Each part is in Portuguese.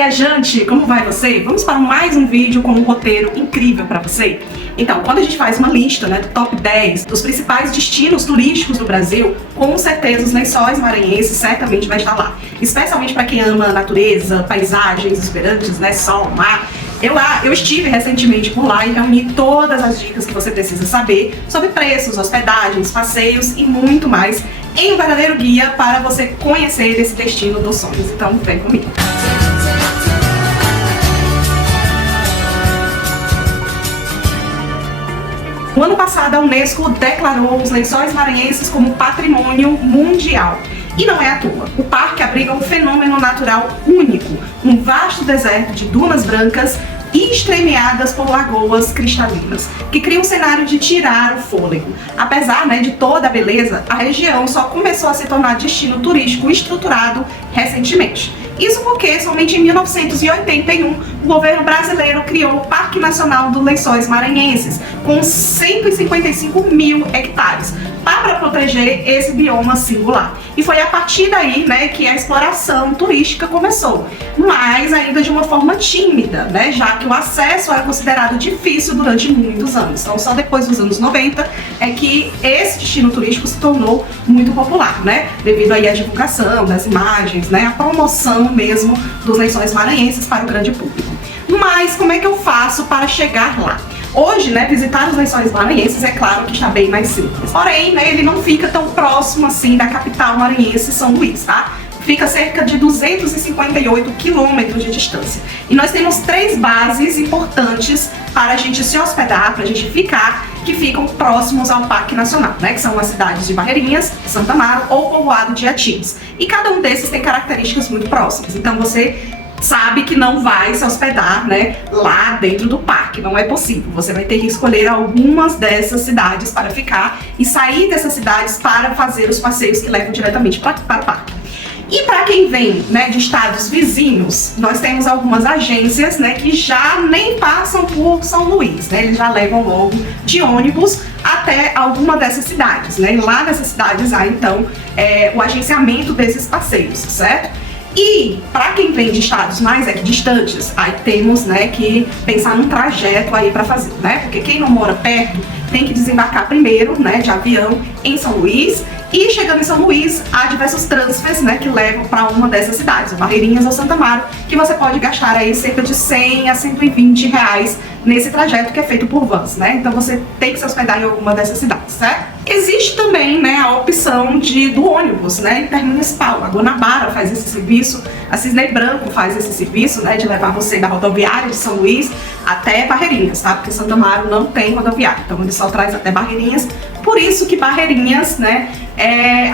viajante, como vai você? Vamos para mais um vídeo com um roteiro incrível para você? Então, quando a gente faz uma lista, né, do top 10 dos principais destinos turísticos do Brasil, com certeza os Lençóis Maranhenses certamente vai estar lá. Especialmente para quem ama a natureza, paisagens exuberantes, né, sol, mar. Eu estive recentemente por lá e reuni todas as dicas que você precisa saber sobre preços, hospedagens, passeios e muito mais em um verdadeiro guia para você conhecer esse destino dos sonhos. Então, vem comigo! No ano passado, a Unesco declarou os Lençóis Maranhenses como Patrimônio Mundial. E não é à toa. O parque abriga um fenômeno natural único, um vasto deserto de dunas brancas e estremeadas por lagoas cristalinas, que cria um cenário de tirar o fôlego. Apesar, de toda a beleza, a região só começou a se tornar destino turístico estruturado recentemente. Isso porque somente em 1981 o governo brasileiro criou o Parque Nacional dos Lençóis Maranhenses, com 155 mil hectares, para proteger esse bioma singular. E foi a partir daí, que a exploração turística começou, mas ainda de uma forma tímida, já que o acesso era considerado difícil durante muitos anos. Então só depois dos anos 90 é que esse destino turístico se tornou muito popular, devido aí à divulgação das imagens, a promoção mesmo dos Lençóis Maranhenses para o grande público. Mas como é que eu faço para chegar lá? Hoje, visitar os Lençóis Maranhenses é claro que está bem mais simples. Porém, ele não fica tão próximo assim da capital maranhense, São Luís, tá? Fica a cerca de 258 quilômetros de distância. E nós temos 3 bases importantes para a gente se hospedar, para a gente ficar, que ficam próximos ao Parque Nacional, que são as cidades de Barreirinhas, Santo Amaro ou Povoado de Atins. E cada um desses tem características muito próximas. Então você sabe que não vai se hospedar lá dentro do parque, não é possível. Você vai ter que escolher algumas dessas cidades para ficar e sair dessas cidades para fazer os passeios que levam diretamente para o parque. E para quem vem de estados vizinhos, nós temos algumas agências que já nem passam por São Luís, eles já levam logo de ônibus até alguma dessas cidades, E lá nessas cidades há então o agenciamento desses passeios, certo? E para quem vem de estados mais distantes, aí temos que pensar num trajeto aí para fazer, porque quem não mora perto tem que desembarcar primeiro de avião em São Luís, e chegando em São Luís há diversos transfers que levam para uma dessas cidades, Barreirinhas ou Santo Amaro, que você pode gastar aí cerca de 100 a 120 reais nesse trajeto que é feito por vans, então você tem que se hospedar em alguma dessas cidades, certo? Existe também a opção do ônibus intermunicipal. A Guanabara faz esse serviço, a Cisne Branco faz esse serviço de levar você da rodoviária de São Luís até Barreirinhas, tá? Porque Santo Amaro não tem rodoviária, então ele só traz até Barreirinhas. Por isso que Barreirinhas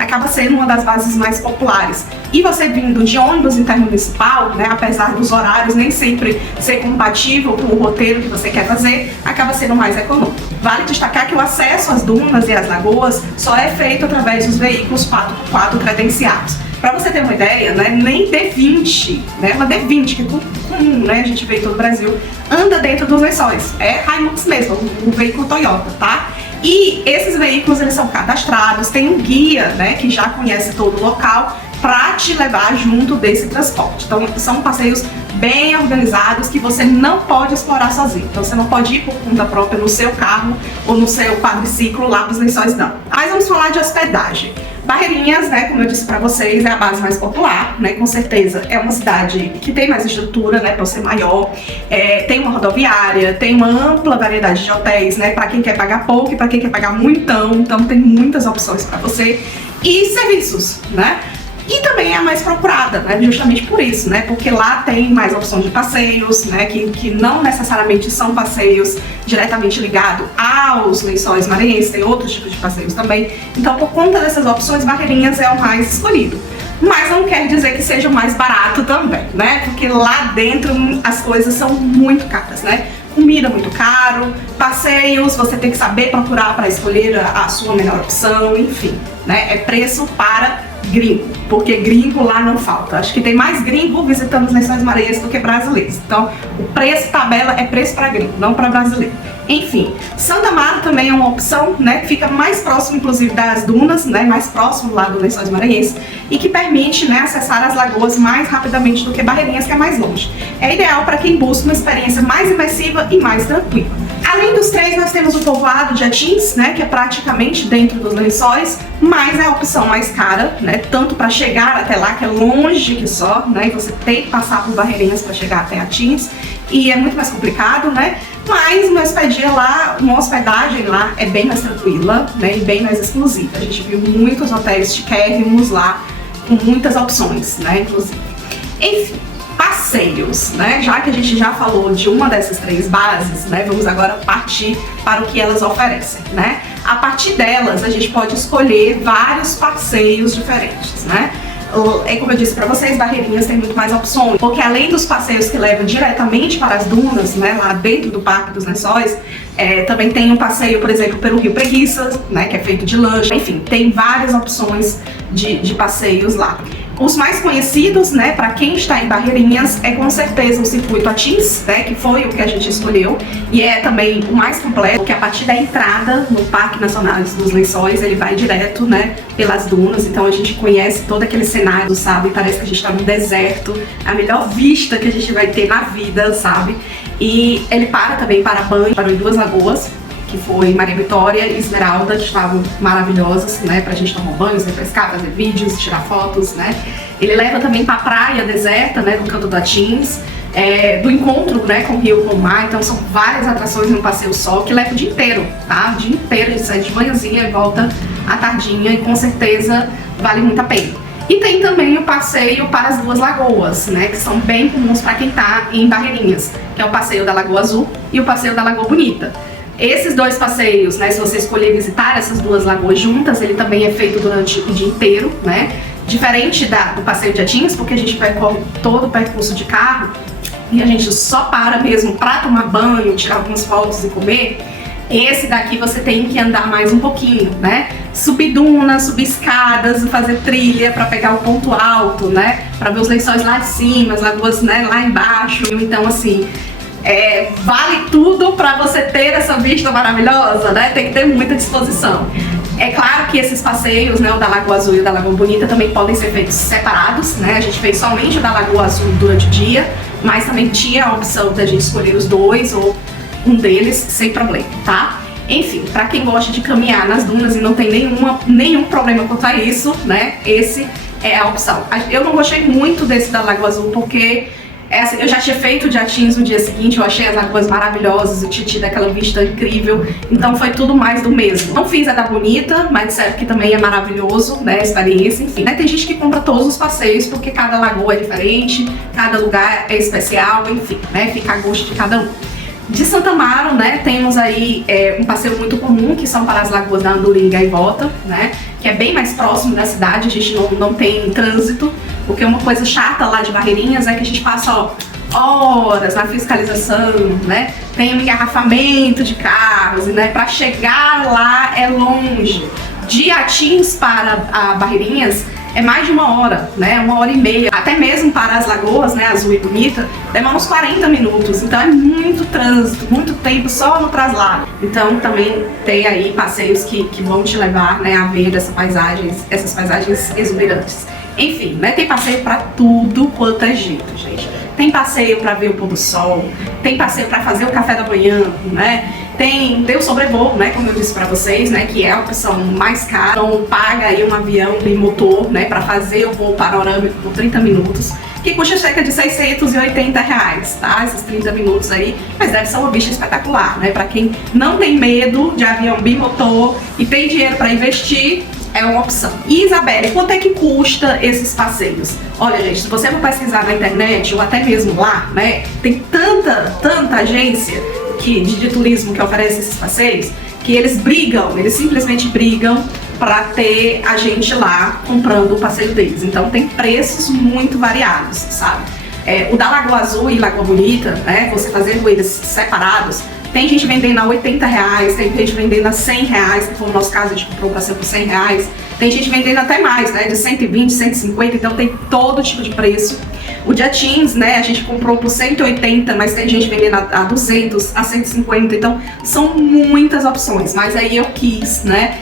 acaba sendo uma das bases mais populares. E você vindo de ônibus intermunicipal, apesar dos horários nem sempre ser compatível com o roteiro que você quer fazer, acaba sendo mais econômico. Vale destacar que o acesso às dunas e às lagoas só é feito através dos veículos 4x4 credenciados. Para você ter uma ideia, nem D20, uma D20, que é comum, a gente vê em todo o Brasil, anda dentro dos lençóis. É Hilux mesmo, um veículo Toyota, tá? E esses veículos, eles são cadastrados, tem um guia, que já conhece todo o local para te levar junto desse transporte. Então, são passeios bem organizados que você não pode explorar sozinho. Então, você não pode ir por conta própria no seu carro ou no seu quadriciclo lá para os lençóis, não. Mas vamos falar de hospedagem. Barreirinhas, como eu disse para vocês, é a base mais popular, com certeza é uma cidade que tem mais estrutura, para ser maior, tem uma rodoviária, tem uma ampla variedade de hotéis, para quem quer pagar pouco e para quem quer pagar muitão, então tem muitas opções para você, e serviços, E também é a mais procurada, justamente por isso, porque lá tem mais opções de passeios, que não necessariamente são passeios diretamente ligados aos Lençóis Maranhenses, tem outros tipos de passeios também. Então, por conta dessas opções, Barreirinhas é o mais escolhido. Mas não quer dizer que seja o mais barato também, porque lá dentro as coisas são muito caras, Comida muito caro, passeios, você tem que saber procurar para escolher a sua melhor opção, enfim, é preço para gringo, porque gringo lá não falta. Acho que tem mais gringo visitando os Lençóis Maranhenses do que brasileiros. Então, o preço tabela é preço para gringo, não para brasileiro. Enfim, Santa Amaro também é uma opção, né, que fica mais próximo, inclusive, das dunas, né, mais próximo lá do Lençóis Maranhenses, e que permite, né, acessar as lagoas mais rapidamente do que Barreirinhas, que é mais longe. É ideal para quem busca uma experiência mais imersiva e mais tranquila. Além dos três, nós temos o povoado de Atins, né, que é praticamente dentro dos Lençóis, mas é a opção mais cara, né, tanto para chegar até lá, que é longe que só, né, e você tem que passar por Barreirinhas para chegar até Atins, e é muito mais complicado, né, mas uma hospedagem lá é bem mais tranquila, né, e bem mais exclusiva. A gente viu muitos hotéis chiquérrimos lá, com muitas opções, né, inclusive. Enfim, passeios, né, já que a gente já falou de uma dessas três bases, né, vamos agora partir para o que elas oferecem, né. A partir delas, a gente pode escolher vários passeios diferentes, né. É como eu disse para vocês, Barreirinhas tem muito mais opções, porque além dos passeios que levam diretamente para as dunas, né, lá dentro do Parque dos Lençóis, também tem um passeio, por exemplo, pelo Rio Preguiça, né, que é feito de lancha. Enfim, tem várias opções de passeios lá. Os mais conhecidos, né, para quem está em Barreirinhas, é com certeza o Circuito Atins, né, que foi o que a gente escolheu, e é também o mais completo, porque a partir da entrada no Parque Nacional dos Lençóis, ele vai direto, né, pelas dunas, então a gente conhece todo aquele cenário, sabe, parece que a gente está no deserto, a melhor vista que a gente vai ter na vida, sabe, e ele também para banho, parou em duas lagoas, que foi Maria Vitória e Esmeralda, que estavam maravilhosas, né, pra gente tomar banhos, refrescar, fazer vídeos, tirar fotos, né. Ele leva também pra praia deserta, né, do Canto do Atins, do encontro, né, com o rio, com o mar, então são várias atrações num passeio só, que leva o dia inteiro, tá, o dia inteiro, a gente sai de manhãzinha e volta à tardinha, e com certeza vale muito a pena. E tem também o passeio para as duas lagoas, né, que são bem comuns para quem tá em Barreirinhas, que é o passeio da Lagoa Azul e o passeio da Lagoa Bonita. Esses dois passeios, né, se você escolher visitar essas duas lagoas juntas, ele também é feito durante o dia inteiro, né? Diferente do passeio de Atins, porque a gente percorre todo o percurso de carro e a gente só para mesmo para tomar banho, tirar algumas fotos e comer. Esse daqui você tem que andar mais um pouquinho, né? Subir dunas, subir escadas, fazer trilha para pegar o ponto alto, né? Para ver os lençóis lá em cima, as lagoas, né, lá embaixo. Então, assim, vale tudo para você ter essa vista maravilhosa, né? Tem que ter muita disposição. É claro que esses passeios, né, o da Lagoa Azul e o da Lagoa Bonita também podem ser feitos separados, né? A gente fez somente o da Lagoa Azul durante o dia, mas também tinha a opção da gente escolher os dois ou um deles sem problema, tá? Enfim, para quem gosta de caminhar nas dunas e não tem nenhum problema quanto a isso, né? Esse é a opção. Eu não gostei muito desse da Lagoa Azul porque assim, eu já tinha feito de Atins no dia seguinte, eu achei as lagoas maravilhosas, eu tinha tido aquela vista incrível, então foi tudo mais do mesmo. Não fiz a da Bonita, mas disseram que também é maravilhoso, né, a experiência, enfim. Né, tem gente que compra todos os passeios, porque cada lagoa é diferente, cada lugar é especial, enfim, né, fica a gosto de cada um. De Santa Amaro, né, temos aí um passeio muito comum, que são para as lagoas da Andorinha e Gaivota, né, que é bem mais próximo da cidade, a gente não tem trânsito, porque uma coisa chata lá de Barreirinhas é que a gente passa horas na fiscalização, né, tem um engarrafamento de carros, né, para chegar lá é longe. De Atins para a Barreirinhas é mais de uma hora, né, 1h30, até mesmo para as lagoas, né, Azul e Bonita, demora uns 40 minutos, então é muito trânsito, muito tempo só no traslado. Então também tem aí passeios que vão te levar, né, a ver essas paisagens exuberantes. Enfim, né, tem passeio para tudo quanto é jeito, gente. Tem passeio para ver o pôr do sol, tem passeio para fazer o café da manhã, né? Tem o sobrevoo, né, como eu disse pra vocês, né, que é a opção mais cara. Então paga aí um avião bimotor, né, pra fazer o voo panorâmico por 30 minutos, que custa cerca de R$680, tá, esses 30 minutos aí, mas deve ser uma bicha espetacular, né, pra quem não tem medo de avião bimotor e tem dinheiro pra investir, é uma opção. E Isabelle, quanto é que custa esses passeios? Olha, gente, se você for pesquisar na internet ou até mesmo lá, né, tem tanta agência de turismo que oferece esses passeios, que eles simplesmente brigam para ter a gente lá comprando o passeio deles. Então tem preços muito variados, sabe? O da Lagoa Azul e Lagoa Bonita, né, você fazendo eles separados, tem gente vendendo a R$80, tem gente vendendo a R$100, que foi o nosso caso, a gente comprou o passeio por R$100. Tem gente vendendo até mais, né? De 120, 150, então tem todo tipo de preço. O Dia Teens, né? A gente comprou por 180, mas tem gente vendendo a 200, a 150, então são muitas opções. Mas aí eu quis, né?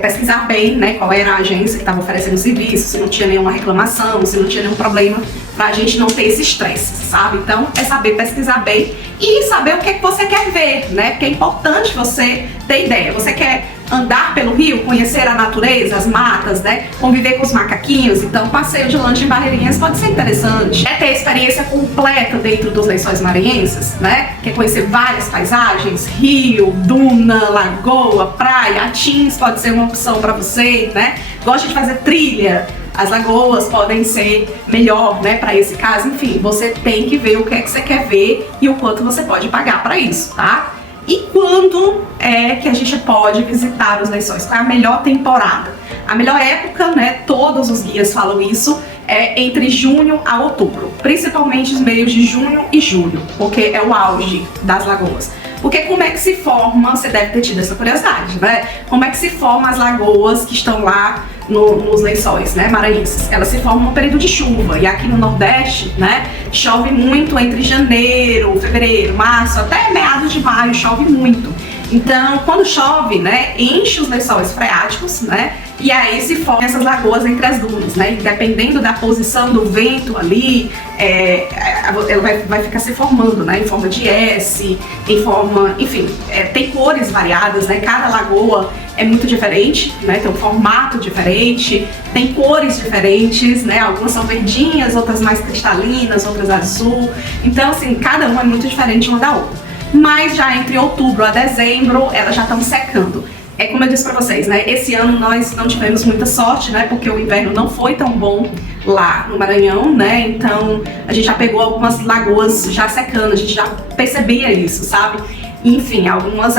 Pesquisar bem, né, qual era a agência que estava oferecendo o serviço, se não tinha nenhuma reclamação, se não tinha nenhum problema, pra gente não ter esse estresse, sabe? Então é saber pesquisar bem e saber o que é que você quer ver, né? Porque é importante você ter ideia. Você quer andar pelo rio, conhecer a natureza, as matas, né? Conviver com os macaquinhos, então passeio de lancha em Barreirinhas pode ser interessante. É ter a experiência completa dentro dos Lençóis Maranhenses, né? Quer conhecer várias paisagens, rio, duna, lagoa, praia, Atins pode ser uma opção para você, né? Gosta de fazer trilha, as lagoas podem ser melhor, né, para esse caso. Enfim, você tem que ver o que é que você quer ver e o quanto você pode pagar para isso, tá? E quando é que a gente pode visitar os Lençóis? Qual é a melhor temporada? A melhor época, né, todos os guias falam isso, é entre junho a outubro, principalmente os meios de junho e julho, porque é o auge das lagoas. Porque como é que se forma, você deve ter tido essa curiosidade, né? Como é que se formam as lagoas que estão lá nos lençóis, né, maranhenses? Elas se formam no período de chuva, e aqui no Nordeste, né, chove muito entre janeiro, fevereiro, março, até meados de maio chove muito. Então, quando chove, né, enche os lençóis freáticos, né, e aí se formam essas lagoas entre as dunas, né, e dependendo da posição do vento ali, ela vai ficar se formando, né, em forma de S, em forma, enfim, tem cores variadas, né, cada lagoa é muito diferente, né, tem um formato diferente, tem cores diferentes, né, algumas são verdinhas, outras mais cristalinas, outras azul, então assim, cada uma é muito diferente uma da outra. Mas já entre outubro a dezembro, elas já estão secando. É como eu disse pra vocês, né, esse ano nós não tivemos muita sorte, né, porque o inverno não foi tão bom lá no Maranhão, né, então a gente já pegou algumas lagoas já secando, a gente já percebia isso, sabe? Enfim, algumas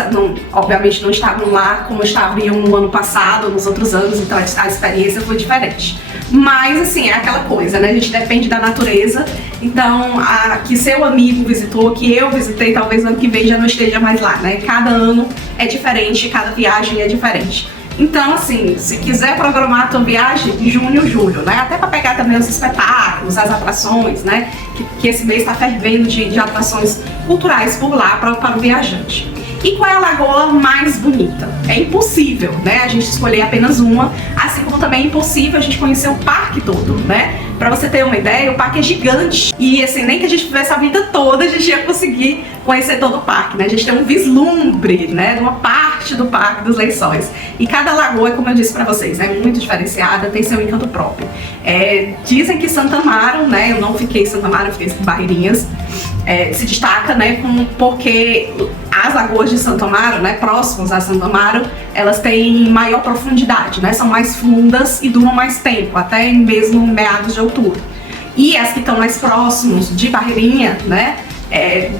obviamente não estavam lá como estavam no ano passado, nos outros anos, então a experiência foi diferente. Mas assim, é aquela coisa, né? A gente depende da natureza, então que seu amigo visitou, que eu visitei, talvez ano que vem já não esteja mais lá, né? Cada ano é diferente, cada viagem é diferente. Então, assim, se quiser programar a tua viagem, junho, julho, né? Até para pegar também os espetáculos, as atrações, né? Que esse mês está fervendo de atrações culturais por lá para o viajante. E qual é a lagoa mais bonita? É impossível, né, a gente escolher apenas uma, assim como também é impossível a gente conhecer o parque todo, né? Pra você ter uma ideia, o parque é gigante e assim, nem que a gente tivesse a vida toda, a gente ia conseguir conhecer todo o parque, né? A gente tem um vislumbre, né, de uma parte do Parque dos Lençóis. E cada lagoa, como eu disse pra vocês, é muito diferenciada, tem seu encanto próprio. Dizem que Santo Amaro, né, eu não fiquei em Santo Amaro, eu fiquei em Barreirinhas, se destaca, né, porque as lagoas de Santo Amaro, né, próximas a Santo Amaro, elas têm maior profundidade, né, são mais fundas e duram mais tempo, até mesmo meados de outubro. E as que estão mais próximos de Barreirinha, né,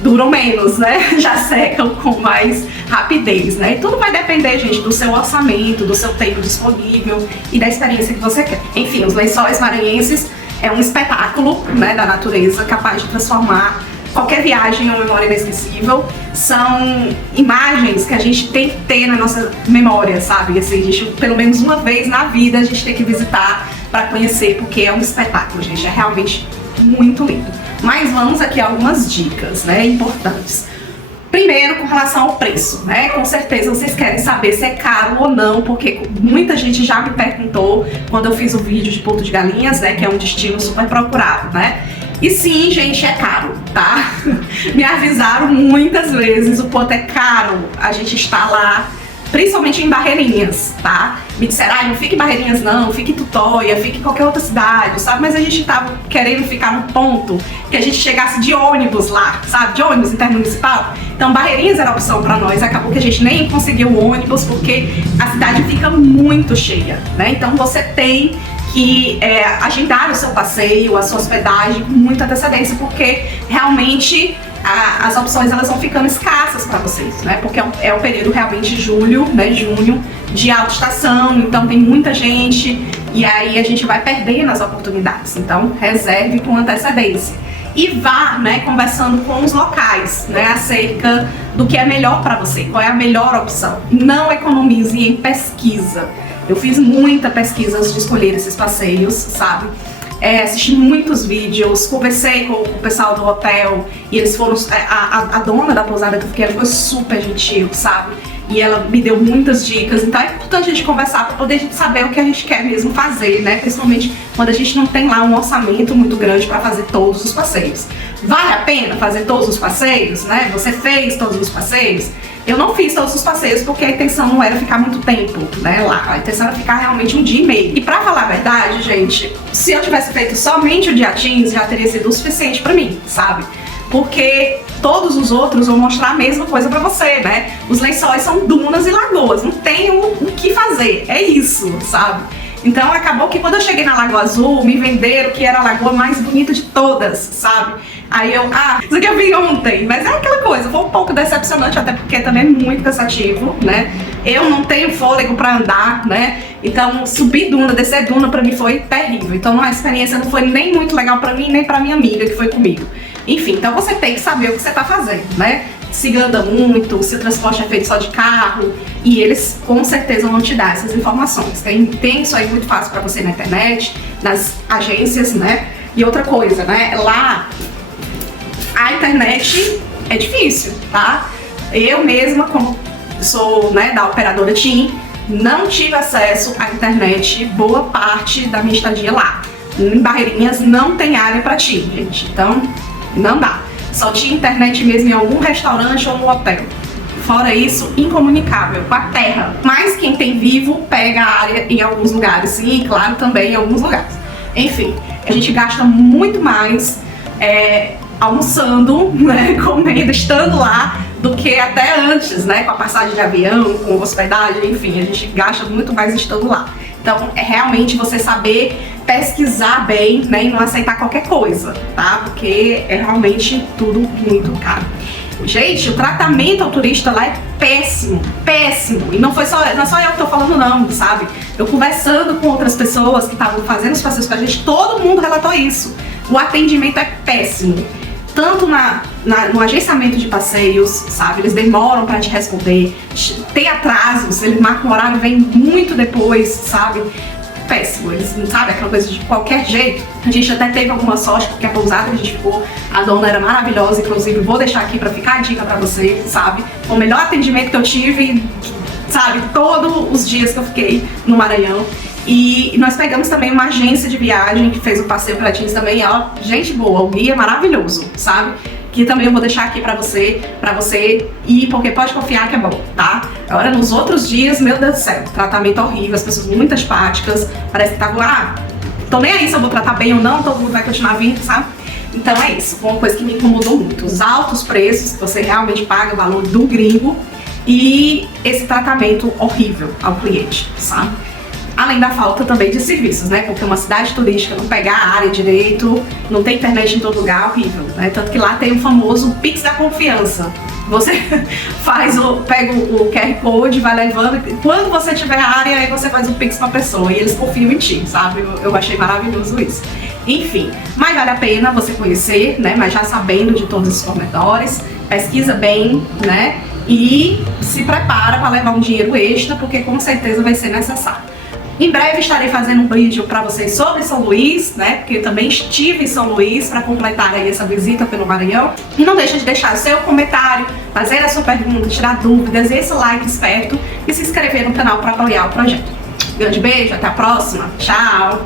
duram menos, né, já secam com mais rapidez, né, e tudo vai depender, gente, do seu orçamento, do seu tempo disponível e da experiência que você quer. Enfim, os Lençóis Maranhenses é um espetáculo, né, da natureza capaz de transformar qualquer viagem em uma memória inesquecível. São imagens que a gente tem que ter na nossa memória, sabe? Assim, a gente, pelo menos uma vez na vida, a gente tem que visitar para conhecer, porque é um espetáculo, gente. É realmente muito lindo. Mas vamos aqui a algumas dicas, né, importantes. Primeiro, com relação ao preço, né? Com certeza vocês querem saber se é caro ou não, porque muita gente já me perguntou quando eu fiz o vídeo de Porto de Galinhas, né? Que é um destino super procurado, né? E sim, gente, é caro, tá? Me avisaram muitas vezes o quanto é caro a gente estar lá, principalmente em Barreirinhas, tá? Me disseram, não fique em Barreirinhas não, fique em Tutóia, fique em qualquer outra cidade, sabe? Mas a gente tava querendo ficar num ponto que a gente chegasse de ônibus lá, sabe? De ônibus intermunicipal. Então Barreirinhas era a opção pra nós, acabou que a gente nem conseguiu o ônibus porque a cidade fica muito cheia, né? Então você tem que agendar o seu passeio, a sua hospedagem com muita antecedência, porque realmente as opções elas vão ficando escassas para vocês, né? Porque é o período realmente julho, né, junho, de alta estação, então tem muita gente e aí a gente vai perdendo as oportunidades. Então reserve com antecedência e vá, né, conversando com os locais, né, acerca do que é melhor para você, qual é a melhor opção. Não economize em pesquisa. Eu fiz muita pesquisa antes de escolher esses passeios, sabe? Assisti muitos vídeos, conversei com o pessoal do hotel e eles foram... A dona da pousada que eu fiquei, ela foi super gentil, sabe? E ela me deu muitas dicas, então é importante a gente conversar para poder a gente saber o que a gente quer mesmo fazer, né? Principalmente quando a gente não tem lá um orçamento muito grande para fazer todos os passeios. Vale a pena fazer todos os passeios, né? Você fez todos os passeios? Eu não fiz todos os passeios porque a intenção não era ficar muito tempo, né, lá. A intenção era ficar realmente 1 dia e meio. E pra falar a verdade, gente, se eu tivesse feito somente o dia 15, já teria sido o suficiente pra mim, sabe? Porque todos os outros vão mostrar a mesma coisa pra você, né? Os lençóis são dunas e lagoas, não tem o que fazer, é isso, sabe? Então acabou que quando eu cheguei na Lagoa Azul, me venderam que era a lagoa mais bonita de todas, sabe? Aí eu, isso aqui eu vi ontem, mas é aquela coisa, foi um pouco decepcionante, até porque também é muito cansativo, né? Eu não tenho fôlego pra andar, né? Então subir duna, descer duna pra mim foi terrível. Então a experiência não foi nem muito legal pra mim, nem pra minha amiga que foi comigo. Enfim, então você tem que saber o que você tá fazendo, né? Se anda muito, se o transporte é feito só de carro, e eles com certeza vão te dar essas informações. Tem isso aí muito fácil pra você na internet, nas agências, né? E outra coisa, né? Lá a internet é difícil, tá? Eu mesma, como sou, né, da operadora TIM, não tive acesso à internet boa parte da minha estadia lá. Em Barreirinhas não tem área pra TIM, gente, então não dá. Só tinha internet mesmo em algum restaurante ou no hotel. Fora isso, incomunicável com a terra. Mas quem tem Vivo pega a área em alguns lugares, sim, e claro, também em alguns lugares. Enfim, a gente gasta muito mais almoçando, né, comendo, estando lá, do que até antes, né, com a passagem de avião, com hospedagem, enfim, a gente gasta muito mais estando lá. Então, é realmente você saber pesquisar bem, né, e não aceitar qualquer coisa, tá? Porque é realmente tudo muito caro. Gente, o tratamento ao turista lá é péssimo, péssimo. E não é só eu que tô falando não, sabe? Eu conversando com outras pessoas que estavam fazendo os passeios com a gente, todo mundo relatou isso. O atendimento é péssimo. Tanto no agenciamento de passeios, sabe? Eles demoram pra te responder. Tem atrasos, eles marcam o horário e vem muito depois, sabe? Péssimo, eles não sabem aquela coisa de qualquer jeito. A gente até teve alguma sorte porque a pousada que a gente ficou, a dona era maravilhosa, inclusive vou deixar aqui pra ficar a dica pra você, sabe? O melhor atendimento que eu tive, sabe? Todos os dias que eu fiquei no Maranhão. E nós pegamos também uma agência de viagem que fez o passeio pra Tins também, ó, gente boa, o guia é maravilhoso, sabe? Que também eu vou deixar aqui pra você ir, porque pode confiar que é bom, tá? Agora, nos outros dias, meu Deus do céu, tratamento horrível, as pessoas muito antipáticas, parece que estavam, tô nem aí se eu vou tratar bem ou não, todo mundo vai continuar vindo, sabe? Então é isso, foi uma coisa que me incomodou muito, os altos preços que você realmente paga o valor do gringo e esse tratamento horrível ao cliente, sabe? Além da falta também de serviços, né? Porque uma cidade turística não pegar a área direito, não tem internet em todo lugar, horrível, né? Tanto que lá tem o famoso Pix da confiança. Você pega o QR Code, vai levando, e quando você tiver a área, aí você faz o Pix pra pessoa e eles confiam em ti, sabe? Eu achei maravilhoso isso. Enfim, mas vale a pena você conhecer, né? Mas já sabendo de todos os pormenores, pesquisa bem, né? E se prepara para levar um dinheiro extra, porque com certeza vai ser necessário. Em breve estarei fazendo um vídeo para vocês sobre São Luís, né? Porque eu também estive em São Luís para completar aí essa visita pelo Maranhão. E não deixa de deixar o seu comentário, fazer a sua pergunta, tirar dúvidas, esse like esperto e se inscrever no canal para apoiar o projeto. Grande beijo, até a próxima. Tchau!